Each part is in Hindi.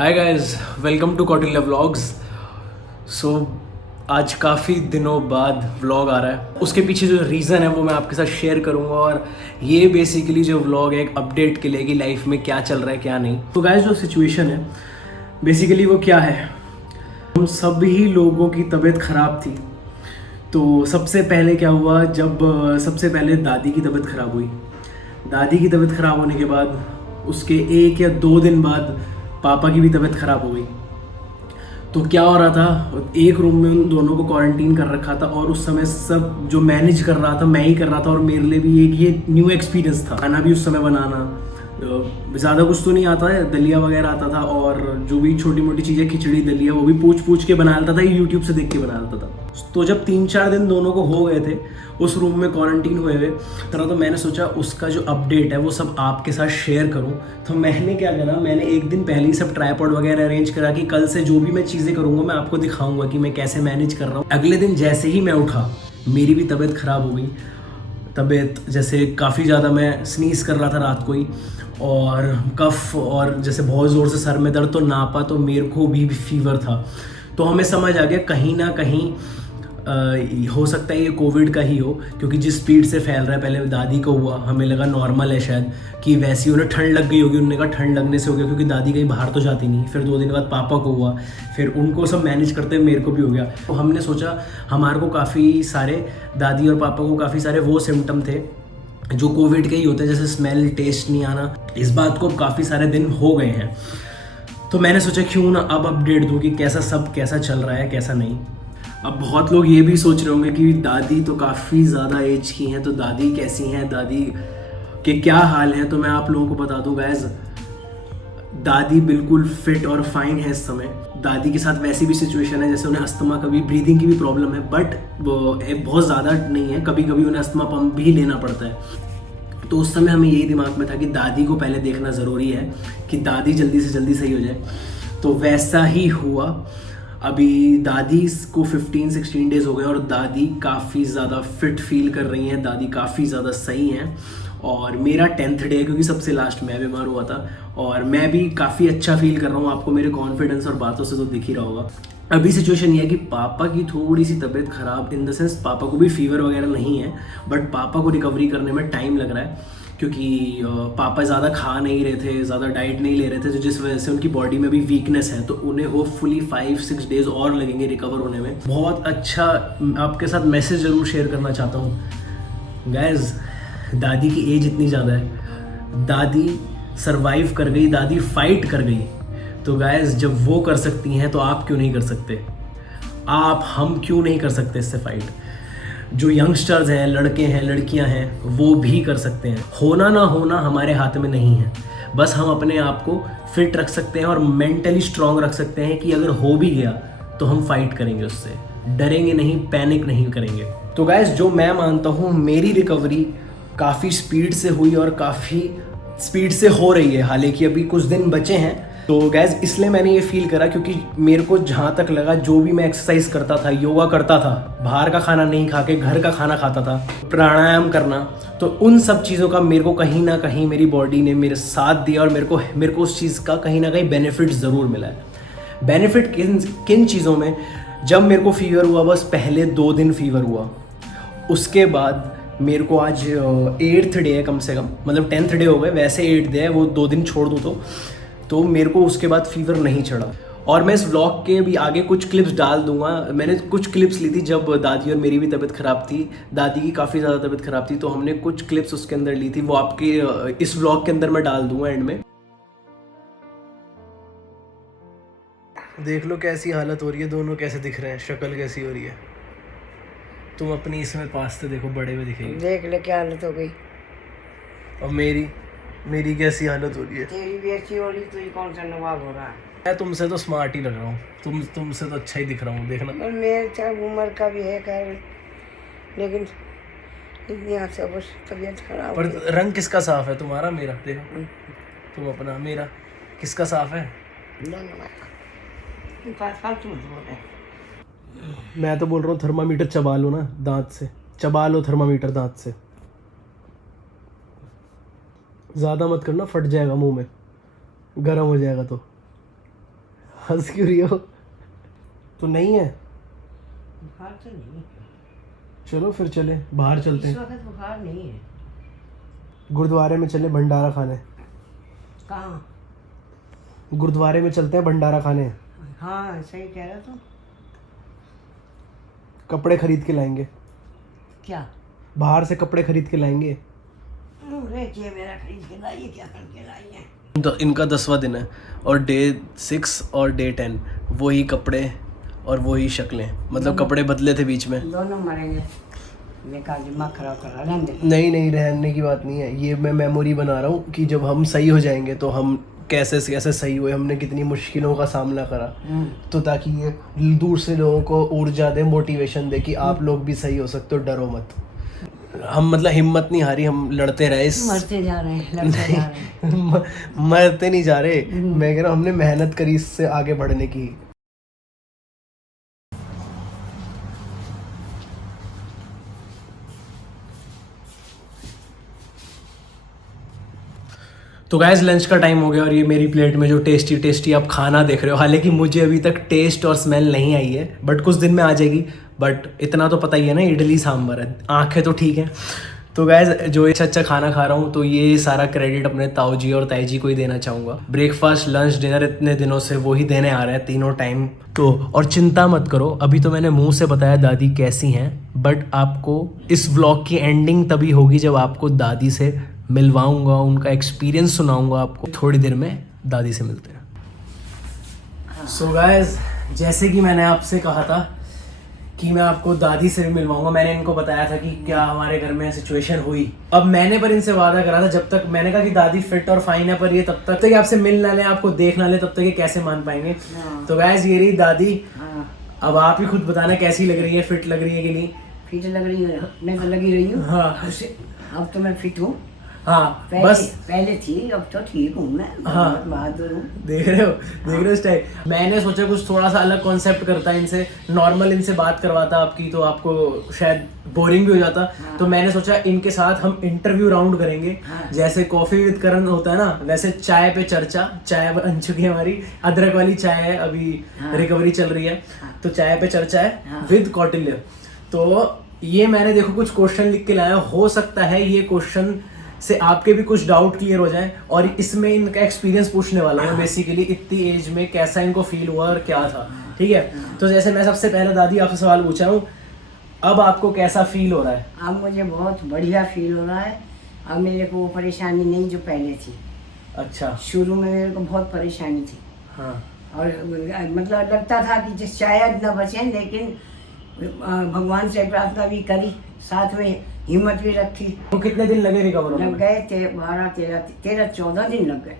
Hi guys, welcome to Kautilya vlogs. So आज काफ़ी दिनों बाद व्लॉग आ रहा है। उसके पीछे जो रीज़न है वो मैं आपके साथ शेयर करूंगा और ये बेसिकली जो व्लॉग है एक अपडेट के लिए कि लाइफ में क्या चल रहा है क्या नहीं। तो गाइस जो सिचुएशन है बेसिकली वो क्या है, हम सभी लोगों की तबीयत ख़राब थी। तो सबसे पहले क्या हुआ, जब सबसे पहले दादी की तबीयत ख़राब हुई। दादी की तबीयत ख़राब होने के बाद उसके 1 या 2 दिन बाद पापा की भी तबीयत ख़राब हो गई। तो क्या हो रहा था, एक रूम में उन दोनों को क्वारंटीन कर रखा था और उस समय सब जो मैनेज कर रहा था मैं ही कर रहा था। और मेरे लिए भी एक ये न्यू एक्सपीरियंस था, खाना भी उस समय बनाना। ज़्यादा कुछ तो नहीं आता है, दलिया वगैरह आता था और जो भी छोटी मोटी चीज़ें, खिचड़ी दलिया, वो भी पूछ पूछ के बना लेता था, यूट्यूब से देख के बना लेता था। तो जब 3-4 दिन दोनों को हो गए थे उस रूम में क्वारंटीन हुए हुए तरह, तो मैंने सोचा उसका जो अपडेट है वो सब आपके साथ शेयर करूं। तो मैंने क्या करा, मैंने एक दिन पहले ही सब ट्राइपॉड वगैरह अरेंज करा कि कल से जो भी मैं चीज़ें करूंगा मैं आपको दिखाऊंगा कि मैं कैसे मैनेज कर रहा हूँ। अगले दिन जैसे ही मैं उठा मेरी भी तबीयत ख़राब हो गई। तबीयत जैसे काफ़ी ज़्यादा, मैं स्नीज़ कर रहा था रात को ही और कफ और जैसे बहुत ज़ोर से सर में दर्द, तो नापा तो मेरे को भी फीवर था। तो हमें समझ आ गया कहीं ना कहीं हो सकता है ये कोविड का ही हो, क्योंकि जिस स्पीड से फैल रहा है। पहले दादी को हुआ, हमें लगा नॉर्मल है शायद, कि वैसी उन्हें ठंड लग गई होगी। उन्होंने कहा ठंड लगने से हो गया, क्योंकि दादी कहीं बाहर तो जाती नहीं। फिर 2 दिन बाद पापा को हुआ, फिर उनको सब मैनेज करते मेरे को भी हो गया। तो हमने सोचा हमारे को काफ़ी सारे, दादी और पापा को काफ़ी सारे वो सिम्टम थे जो कोविड के ही होते हैं, जैसे स्मेल, टेस्ट नहीं आना। इस बात को काफ़ी सारे दिन हो गए हैं, तो मैंने सोचा क्यों ना अब अपडेट दूँ कि कैसा चल रहा है कैसा नहीं। अब बहुत लोग ये भी सोच रहे होंगे कि दादी तो काफ़ी ज़्यादा एज की हैं, तो दादी कैसी हैं, दादी के क्या हाल हैं। तो मैं आप लोगों को बता दूं गाइस, दादी बिल्कुल फिट और फाइन है इस समय। दादी के साथ वैसी भी सिचुएशन है जैसे उन्हें अस्थमा, कभी ब्रीदिंग की भी प्रॉब्लम है, बट बहुत ज़्यादा नहीं है। कभी कभी उन्हें अस्थमा पम्प भी लेना पड़ता है। तो उस समय हमें यही दिमाग में था कि दादी को पहले देखना ज़रूरी है कि दादी जल्दी से जल्दी सही हो जाए। तो वैसा ही हुआ। अभी दादी को 15-16 डेज़ हो गए और दादी काफ़ी ज़्यादा फिट फील कर रही हैं, दादी काफ़ी ज़्यादा सही हैं। और मेरा 10th डे है, क्योंकि सबसे लास्ट मैं बीमार हुआ था और मैं भी काफ़ी अच्छा फील कर रहा हूँ। आपको मेरे कॉन्फिडेंस और बातों से तो दिख ही रहा होगा। अभी सिचुएशन ये है कि पापा की थोड़ी सी तबीयत ख़राब, इन द सेंस पापा को भी फीवर वगैरह नहीं है, बट पापा को रिकवरी करने में टाइम लग रहा है, क्योंकि पापा ज़्यादा खा नहीं रहे थे, ज़्यादा डाइट नहीं ले रहे थे, तो जिस वजह से उनकी बॉडी में भी वीकनेस है। तो उन्हें होपफुली 5-6 डेज़ और लगेंगे रिकवर होने में। बहुत अच्छा आपके साथ मैसेज ज़रूर शेयर करना चाहता हूँ गाइज, दादी की एज इतनी ज़्यादा है, दादी सरवाइव कर गई, दादी फाइट कर गई। तो गाइज जब वो कर सकती हैं तो आप क्यों नहीं कर सकते, हम क्यों नहीं कर सकते इससे फाइट। जो यंगस्टर्स हैं, लड़के हैं, लड़कियां हैं, वो भी कर सकते हैं। होना ना होना हमारे हाथ में नहीं है, बस हम अपने आप को फिट रख सकते हैं और मेंटली स्ट्रांग रख सकते हैं कि अगर हो भी गया तो हम फाइट करेंगे, उससे डरेंगे नहीं, पैनिक नहीं करेंगे। तो गाइस जो मैं मानता हूँ, मेरी रिकवरी काफ़ी स्पीड से हुई और काफ़ी स्पीड से हो रही है। हालांकि अभी कुछ दिन बचे हैं। तो गैस इसलिए मैंने ये फील करा क्योंकि मेरे को जहाँ तक लगा, जो भी मैं एक्सरसाइज करता था, योगा करता था, बाहर का खाना नहीं खा के घर का खाना खाता था, प्राणायाम करना, तो उन सब चीज़ों का मेरे को कहीं ना कहीं मेरी बॉडी ने मेरे साथ दिया और मेरे को उस चीज़ का कहीं ना कहीं बेनिफिट ज़रूर मिला है। बेनिफिट किन चीज़ों में, जब मेरे को फीवर हुआ, बस पहले 2 दिन फीवर हुआ, उसके बाद मेरे को आज 8th डे है कम से कम, मतलब 10th डे हो गए, वैसे 8th डे है, वो 2 दिन छोड़ दूँ तो मेरे को उसके बाद फीवर नहीं चढ़ा। और मैं इस व्लॉग के भी आगे कुछ क्लिप्स डाल दूंगा। मैंने कुछ क्लिप्स ली थी जब दादी और मेरी भी तबीयत ख़राब थी, दादी की काफ़ी ज़्यादा तबीयत ख़राब थी, तो हमने कुछ क्लिप्स उसके अंदर ली थी, वो आपके इस व्लॉग के अंदर मैं डाल दूंगा एंड में। देख लो कैसी हालत हो रही है, दोनों कैसे दिख रहे हैं, शक्ल कैसी हो रही है। तुम अपनी इसमें पास से देखो, बड़े में दिखेगी। देख ले क्या हालत हो गई। और मेरी कैसी हालत हो रही है। तेरी भी अच्छी हो रही, तुझे कौन सा नवाब हो रहा है। मैं तुमसे तो स्मार्ट ही लग रहा हूँ, तुमसे तो अच्छा ही दिख रहा हूँ, देखना। और मेरे चाहे उम्र का भी है खैर, लेकिन इतनी से बस तबीयत खराब पर हो रंग किसका साफ है, तुम्हारा मेरा? देखो गई। तुम अपना, मेरा किसका साफ है? फालतू मत बोल रहे। मैं तो बोल रहा हूँ थर्मामीटर चबा लो ना, दांत से चबा लो थर्मामीटर दांत से। ज़्यादा मत करना, फट जाएगा मुंह में, गर्म हो जाएगा तो। हंस क्यों रही हो? तो नहीं है? बुखार तो नहीं, चलो फिर चले, बाहर चलते इस हैं, वक्त बुखार नहीं है। गुरुद्वारे में चले भंडारा खाने। कहाँ? गुरुद्वारे में चलते हैं भंडारा खाने। हाँ सही कह रहा तू। कपड़े खरीद के लाएंगे, क्या? बाहर से कपड़े खरीद के लाएंगे। ये मेरा खरीद के लाइए, क्या करके लाइए? तो इनका 10वां दिन है और डे 6 और डे 10 वही कपड़े और वही शक्लें, मतलब कपड़े बदले थे बीच में। दोनों मरेंगे, बेकार दिमाग खराब कर रहा है। नहीं रहने की बात नहीं है, ये मैं मेमोरी बना रहा हूँ कि जब हम सही हो जाएंगे तो हम कैसे कैसे सही हुए, हमने कितनी मुश्किलों का सामना करा, तो ताकि ये दूसरे लोगों को ऊर्जा दे, मोटिवेशन दे कि आप लोग भी सही हो सकते हो, डरो मत। हम मतलब हिम्मत नहीं हारी, हम लड़ते रहे मरते जा रहे हैं, लड़ते जा रहे हैं। मरते नहीं जा रहे, मैं कह रहा हूँ हमने मेहनत करी इससे आगे बढ़ने की। तो गैस लंच का टाइम हो गया और ये मेरी प्लेट में जो टेस्टी टेस्टी आप खाना देख रहे हो, हालांकि मुझे अभी तक टेस्ट और स्मेल नहीं आई है, बट कुछ दिन में आ जाएगी। बट इतना तो पता ही है ना, इडली सांभर है, आंखें तो ठीक है। तो गैस जो अच्छा खाना खा रहा हूँ, तो ये सारा क्रेडिट अपने ताऊ जी और ताई जी को ही देना चाहूँगा। ब्रेकफास्ट लंच डिनर इतने दिनों से वो ही देने आ रहे हैं, तीनों टाइम। तो और चिंता मत करो, अभी तो मैंने मुंह से बताया दादी कैसी हैं, बट आपको इस व्लॉग की एंडिंग तभी होगी जब आपको दादी से मिलवाऊंगा, उनका एक्सपीरियंस सुनाऊंगा आपको। थोड़ी देर में दादी से मिलते हैं। सो गाइस, जैसे कि मैंने आपसे कहा था कि मैं आपको दादी से भी मिलवाऊंगा, मैंने इनको बताया था कि क्या हमारे घर में सिचुएशन हुई। अब मैंने पर इनसे वादा करा था, जब तक मैंने कहा कि दादी फिट और फाइन है, पर ये तब तक आपसे मिल ना ले, आपको देख ना ले, तब तक ये कैसे मान पाएंगे। तो गाइस ये रही दादी। अब आप ही खुद बताना कैसी लग रही है, फिट लग रही है कि नहीं? फिट लग रही है, मैं तो लगी रही हूँ। हाँ अब तो मैं फिट हूँ। हाँ बस पहले थी, अब तो ठीक हूँ मैं। हाँ बहादुर हूँ। देख रहे हो स्टाइल। मैंने सोचा कुछ थोड़ा सा अलग कॉन्सेप्ट करता इनसे, नॉर्मल इनसे बात करवाता आपकी, तो आपको शायद बोरिंग भी हो जाता। तो मैंने सोचा इनके साथ हम इंटरव्यू राउंड करेंगे। जैसे कॉफी विद करण होता है ना, वैसे चाय पे चर्चा। चाय बन चुकी है हमारी, अदरक वाली चाय है, अभी रिकवरी चल रही है, तो चाय पे चर्चा है विद कौटिल्य। तो ये मैंने देखो कुछ क्वेश्चन लिख के लाया, हो सकता है ये क्वेश्चन से आपके भी कुछ डाउट क्लियर हो जाए, और इसमें इनका एक्सपीरियंस पूछने वाला हूँ बेसिकली, इतनी एज में कैसा इनको फील हुआ और क्या था। ठीक है, तो जैसे मैं सबसे पहले दादी आपसे सवाल पूछा हूँ, अब आपको कैसा फील हो रहा है? अब मुझे बहुत बढ़िया फील हो रहा है। अब मेरे को वो परेशानी नहीं जो पहले थी। अच्छा। शुरू में मेरे को बहुत परेशानी थी। हाँ। और मतलब लगता था कि शायद न बचें, लेकिन भगवान से प्रार्थना भी करी, साथ में हिम्मत भी रखी। तो कितने दिन लगे रिकवर होने में? लग गए 14 दिन लग गए।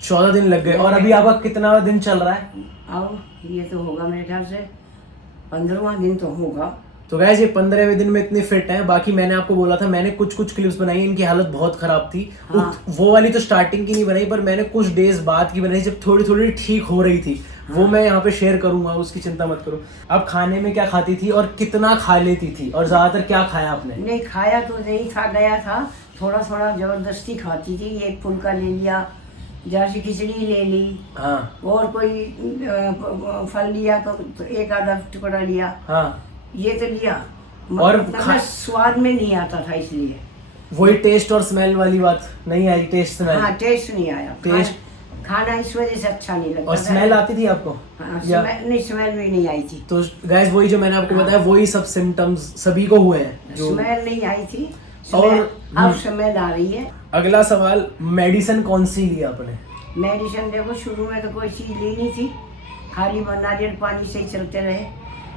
14 दिन लग गए। और अभी आपका कितना दिन चल रहा है? अब ये तो होगा मेरे ख्याल से 15वां दिन तो होगा। तो गैस ये 15वें दिन में इतनी फिट है। बाकी मैंने आपको बोला था, मैंने कुछ क्लिप्स बनाई, इनकी हालत बहुत खराब थी। वो वाली तो स्टार्टिंग की नहीं बनाई, पर मैंने कुछ डेज बाद की बनाई, जब थोड़ी थोड़ी ठीक हो रही थी। वो मैं यहाँ पे शेयर करूंगा, उसकी चिंता मत करो। अब खाने में क्या खाती थी और कितना खा लेती थी, और ज्यादातर क्या खाया आपने? नहीं खाया तो नहीं था, गया था थोड़ा थोड़ा जबरदस्ती खाती थी। एक फुल्का ले लिया, जैसी खिचड़ी ले ली, हाँ, और कोई फल लिया तो एक आधा टुकड़ा लिया, हाँ, ये तो लिया। और स्वाद में नहीं आता था, इसलिए वही टेस्ट और स्मेल वाली बात नहीं आई। टेस्ट स्मेल, हाँ टेस्ट नहीं आया। टेस्ट खाना इस वजह से अच्छा नहीं लगता। और स्मेल आती थी आपको? हाँ, नहीं स्मेल भी नहीं आई थी। तो गाइस वही जो मैंने आपको बताया, वही सब सिम्टम्स सभी को हुए हैं। स्मेल नहीं आई थी, और अब स्मेल आ रही है। अगला सवाल, मेडिसिन कौन सी ली आपने? मेडिसिन देखो, शुरू में तो कोई चीज ली नहीं थी, खाली नारियल पानी से ही चलते रहे,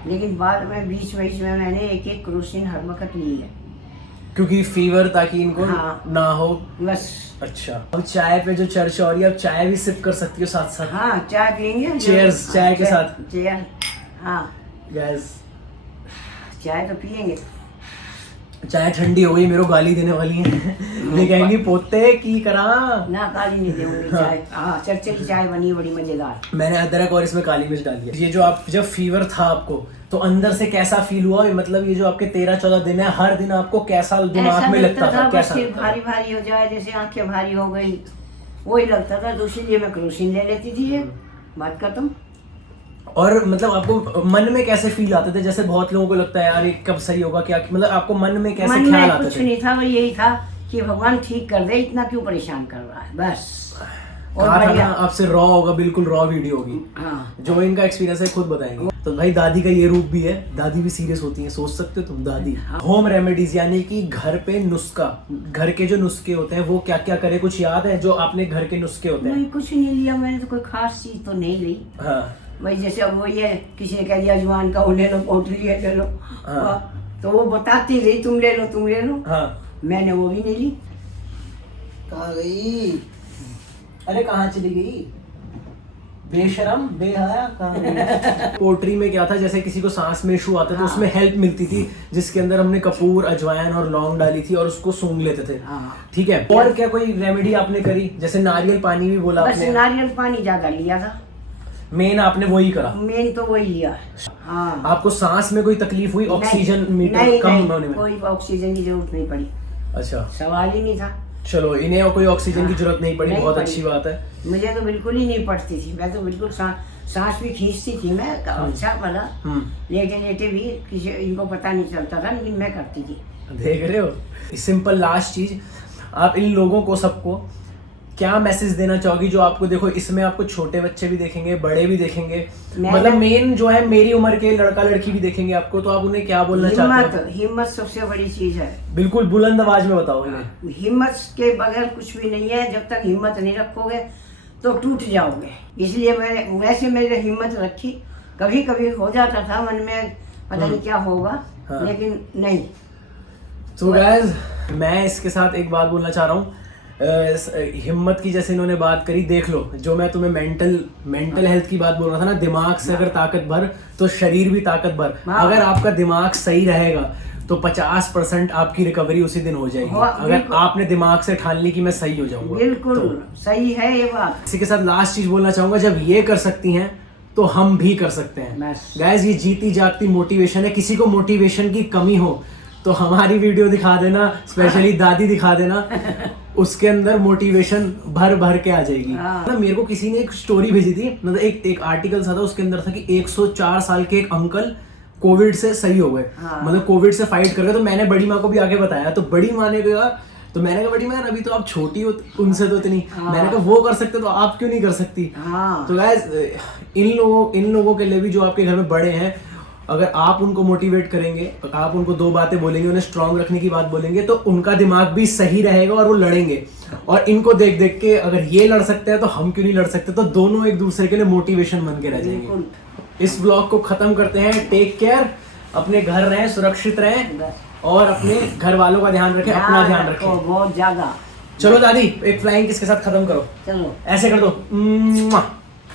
लेकिन बाद में बीच में मैंने एक क्रोसिन हर वक्त ली है, क्योंकि फीवर, ताकि इनको ना हो बस। अच्छा, अब चाय पे जो चर्चा हो रही है, अब चाय भी सिप कर सकती हो साथ साथ। हाँ चाय पियेंगे, चीयर्स चाय के साथ। चीयर, हाँ गैस चाय तो पियेंगे। चाय ठंडी हो गई, मेरे को गाली देने वाली है। ये कहेंगी पोते की करा ना, काली नहीं दूंगी चाय। हाँ चर्चे की चाय बनी, बड़ी मजेदार। मैंने अदरक और इसमें काली मिर्च डाली है। ये जो आप, जब फीवर था आपको, तो अंदर से कैसा फील हुआ? मतलब ये जो आपके 13-14 दिन है, हर दिन आपको कैसा दिमाग में लगता था? कैसा भारी भारी हो जाए, जैसे आंखें भारी हो गई, वही लगता था। तो इसीलिए मैं क्रोसिन ले लेती थी, बात खत्म। और मतलब आपको मन में कैसे फील आते थे, जैसे बहुत लोगों को लगता है यार ये कब सही होगा, क्या मतलब आपको मन में कैसे मन ख्याल में आते कुछ थे? नहीं था, वो यही था कि भगवान ठीक कर दे, इतना क्यों परेशान कर रहा है, बस। और कहा था ना बढ़िया। आपसे रॉ होगा, बिल्कुल रॉ वीडियो होगी। हाँ, जो इनका एक्सपीरियंस है खुद बताएंगे। तो भाई दादी का ये रूप भी है, दादी भी सीरियस होती है, सोच सकते हो तुम। दादी होम रेमेडीज यानी कि घर पे नुस्खा, घर के जो नुस्खे होते हैं वो क्या क्या करे, कुछ याद है जो आपने घर के नुस्खे होते हैं? नहीं कुछ नहीं लिया मैंने, तो कोई खास चीज तो नहीं ली। हाँ भाई जैसे अब वही है, किसी ने कह दिया अजवान का वो ले लो, पोटली है ले लो, तो वो बताती रही तुम ले लो तुम ले लो, हाँ। मैंने वो भी नहीं ली। कहाँ गई? अरे कहाँ चली गई बेशरम बेहया, कहाँ गई? पोट्री में क्या था, जैसे किसी को सांस में इशू आता तो उसमें हेल्प मिलती थी, जिसके अंदर हमने कपूर, अजवाइन और लौंग डाली थी और उसको सूंघ लेते थे। हाँ। ठीक है, और क्या कोई रेमेडी आपने करी? जैसे नारियल पानी भी बोला बस आपने, नारियल पानी ज्यादा लिया था, मेन आपने वही करा। मेन तो वही लिया। हाँ, आपको सांस में कोई तकलीफ हुई, ऑक्सीजन मीटर नहीं, कम नहीं, होने में? कोई ऑक्सीजन की जरूरत नहीं पड़ी, अच्छा सवाल ही नहीं था। चलो, इन्हें कोई ऑक्सीजन की जरूरत नहीं पड़ी, नहीं बहुत पड़ी। अच्छी बात है। मुझे तो बिल्कुल ही नहीं पड़ती थी, मैं तो बिल्कुल सांस भी खींचती थी मैं, अच्छा पड़ा लेटे लेटे भी, किसी इनको पता नहीं चलता था, लेकिन मैं करती थी। देख रहे हो? सिंपल लास्ट चीज, आप इन लोगों को सबको क्या मैसेज देना चाहोगी? जो आपको देखो, इसमें आपको छोटे बच्चे भी देखेंगे, बड़े भी देखेंगे, मतलब मेन जो है मेरी उम्र के लड़का लड़की भी देखेंगे आपको, तो आप उन्हें क्या बोलना चाहते हो? हिम्मत सबसे बड़ी चीज है। बिल्कुल बुलंद आवाज में बताओ इन्हें। हिम्मत के बगैर कुछ भी नहीं है, जब तक हिम्मत नहीं रखोगे तो टूट जाओगे। इसलिए मैं वैसे मेरी हिम्मत रखी, कभी कभी हो जाता था मन में पता नहीं क्या होगा, हाँ। लेकिन नहीं। तो गाइस, मैं इसके साथ एक बात बोलना चाह रहा हूँ, हिम्मत की जैसे इन्होंने बात करी, देख लो जो मैं तुम्हें मेंटल हेल्थ की बात बोल रहा था ना, दिमाग से अगर ताकत भर तो शरीर भी ताकत भर। अगर आपका दिमाग सही रहेगा तो 50% आपकी रिकवरी उसी दिन हो जाएगी, अगर आपने दिमाग से ठान ली कि मैं सही हो जाऊंगा। बिल्कुल तो सही है ये बात। इसी के साथ लास्ट चीज बोलना चाहूंगा, जब ये कर सकती हैं तो हम भी कर सकते हैं। गाइस, ये जीती जागती मोटिवेशन है। किसी को मोटिवेशन की कमी हो तो हमारी वीडियो दिखा देना, स्पेशली दादी दिखा देना, उसके अंदर मोटिवेशन भर भर के आ जाएगी। मतलब मेरे को किसी ने एक स्टोरी भेजी थी, मतलब एक आर्टिकल था, उसके अंदर था कि 104 साल के एक अंकल कोविड से सही हो गए, मतलब कोविड से फाइट कर गए। तो मैंने बड़ी माँ को भी आगे बताया, तो बड़ी माँ ने कहा, तो मैंने कहा बड़ी माँ अभी तो आप छोटी हो उनसे तो इतनी, मैंने कहा वो कर सकते तो आप क्यों नहीं कर सकती? तो गाइस, इन लोगों के लिए भी जो आपके घर में बड़े हैं, अगर आप उनको मोटिवेट करेंगे, आप उनको 2 बातें बोलेंगे, उन्हें स्ट्रांग रखने की बात बोलेंगे, तो उनका दिमाग भी सही रहेगा और वो लड़ेंगे। और इनको देख देख के अगर ये लड़ सकते हैं तो हम क्यों नहीं लड़ सकते? तो दोनों एक दूसरे के लिए मोटिवेशन बन के रह जाएंगे। इस ब्लॉग को खत्म करते हैं। टेक केयर, अपने घर रहें, सुरक्षित रहें और अपने घर वालों का ध्यान रखें, अपना ध्यान रखें बहुत ज्यादा। चलो दादी, एक फ्लाइंग किस के साथ खत्म करो, चलो ऐसे कर दो।